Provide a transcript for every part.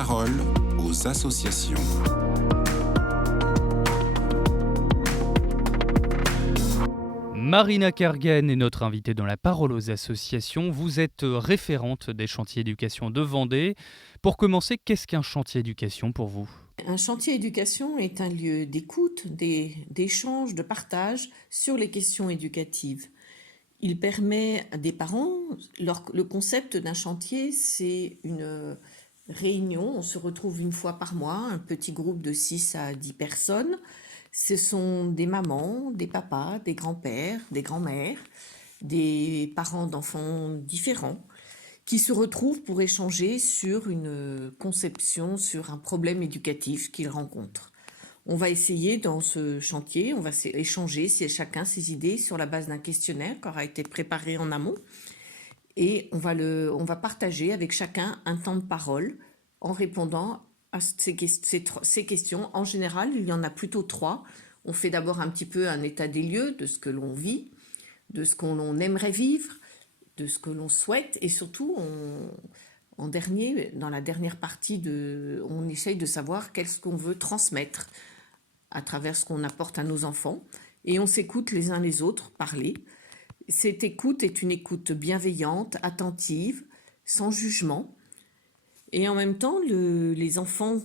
parole aux associations. Marina Kergen est notre invitée dans la parole aux associations. Vous êtes référente des chantiers éducation de Vendée. Pour commencer, qu'est-ce qu'un chantier éducation pour vous ? Un chantier éducation est un lieu d'écoute, d'échange, de partage sur les questions éducatives. Il permet à des parents, le concept d'un chantier, c'est une réunion, on se retrouve une fois par mois, un petit groupe de 6 à 10 personnes. Ce sont des mamans, des papas, des grands-pères, des grands-mères, des parents d'enfants différents qui se retrouvent pour échanger sur une conception, sur un problème éducatif qu'ils rencontrent. On va essayer dans ce chantier, on va échanger chacun ses idées sur la base d'un questionnaire qui aura été préparé en amont. Et on va partager avec chacun un temps de parole en répondant à ces questions. En général, il y en a plutôt 3. On fait d'abord un petit peu un état des lieux de ce que l'on vit, de ce qu'on aimerait vivre, de ce que l'on souhaite, et surtout, dans la dernière partie, on essaye de savoir qu'est-ce qu'on veut transmettre à travers ce qu'on apporte à nos enfants, et on s'écoute les uns les autres parler. Cette écoute est une écoute bienveillante, attentive, sans jugement, et en même temps, les enfants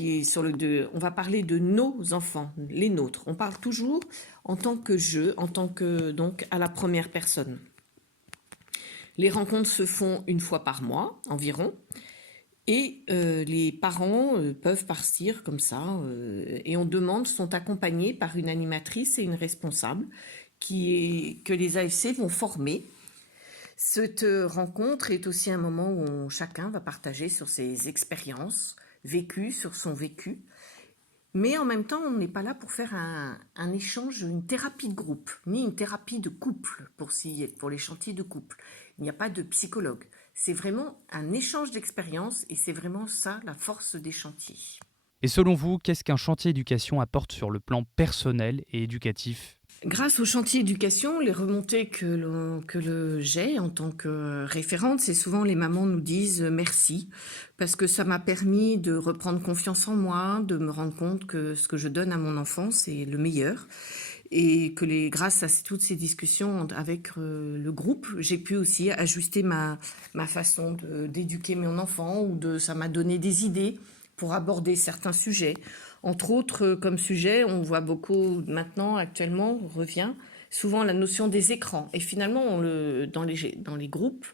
on va parler de nos enfants, les nôtres. On parle toujours en tant que donc à la première personne. Les rencontres se font une fois par mois environ, et les parents peuvent partir comme ça, et sont accompagnés par une animatrice et une responsable que les AFC vont former. Cette rencontre est aussi un moment où chacun va partager sur ses expériences vécues, sur son vécu. Mais en même temps, on n'est pas là pour faire un échange, une thérapie de groupe, ni une thérapie de couple pour les chantiers de couple. Il n'y a pas de psychologue. C'est vraiment un échange d'expériences et c'est vraiment ça la force des chantiers. Et selon vous, qu'est-ce qu'un chantier éducation apporte sur le plan personnel et éducatif ? Grâce au chantier éducation, les remontées que j'ai en tant que référente, c'est souvent les mamans nous disent merci parce que ça m'a permis de reprendre confiance en moi, de me rendre compte que ce que je donne à mon enfant, c'est le meilleur. Et que grâce à toutes ces discussions avec le groupe, j'ai pu aussi ajuster ma façon d'éduquer mon enfant, ça m'a donné des idées pour aborder certains sujets. Entre autres, comme sujet, on voit beaucoup maintenant, actuellement, revient souvent la notion des écrans. Et finalement, dans les groupes,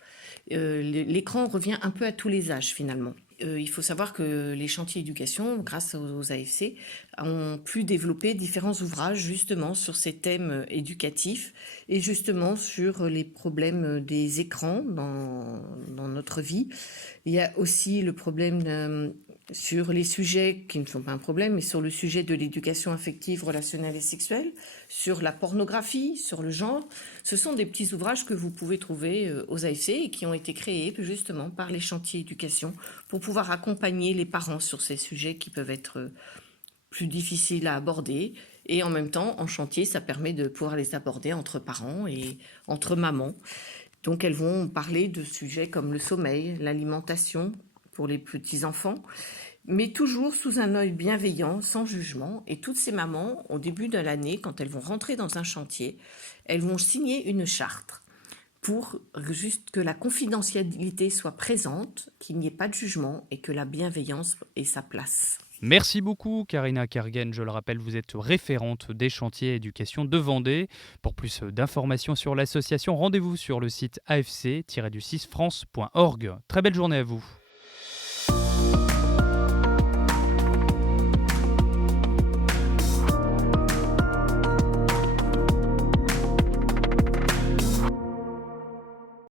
l'écran revient un peu à tous les âges finalement. Il faut savoir que les chantiers éducation, grâce aux AFC, ont pu développer différents ouvrages justement sur ces thèmes éducatifs et justement sur les problèmes des écrans dans notre vie. Il y a aussi le problème sur les sujets qui ne sont pas un problème, mais sur le sujet de l'éducation affective, relationnelle et sexuelle, sur la pornographie, sur le genre. Ce sont des petits ouvrages que vous pouvez trouver aux AFC et qui ont été créés justement par les chantiers éducation pour pouvoir accompagner les parents sur ces sujets qui peuvent être plus difficiles à aborder. Et en même temps, en chantier, ça permet de pouvoir les aborder entre parents et entre mamans. Donc elles vont parler de sujets comme le sommeil, l'alimentation, pour les petits-enfants, mais toujours sous un œil bienveillant, sans jugement. Et toutes ces mamans, au début de l'année, quand elles vont rentrer dans un chantier, elles vont signer une charte pour juste que la confidentialité soit présente, qu'il n'y ait pas de jugement et que la bienveillance ait sa place. Merci beaucoup Marina Kergen, je le rappelle, vous êtes référente des chantiers éducation de Vendée. Pour plus d'informations sur l'association, rendez-vous sur le site afc-france.org. Très belle journée à vous.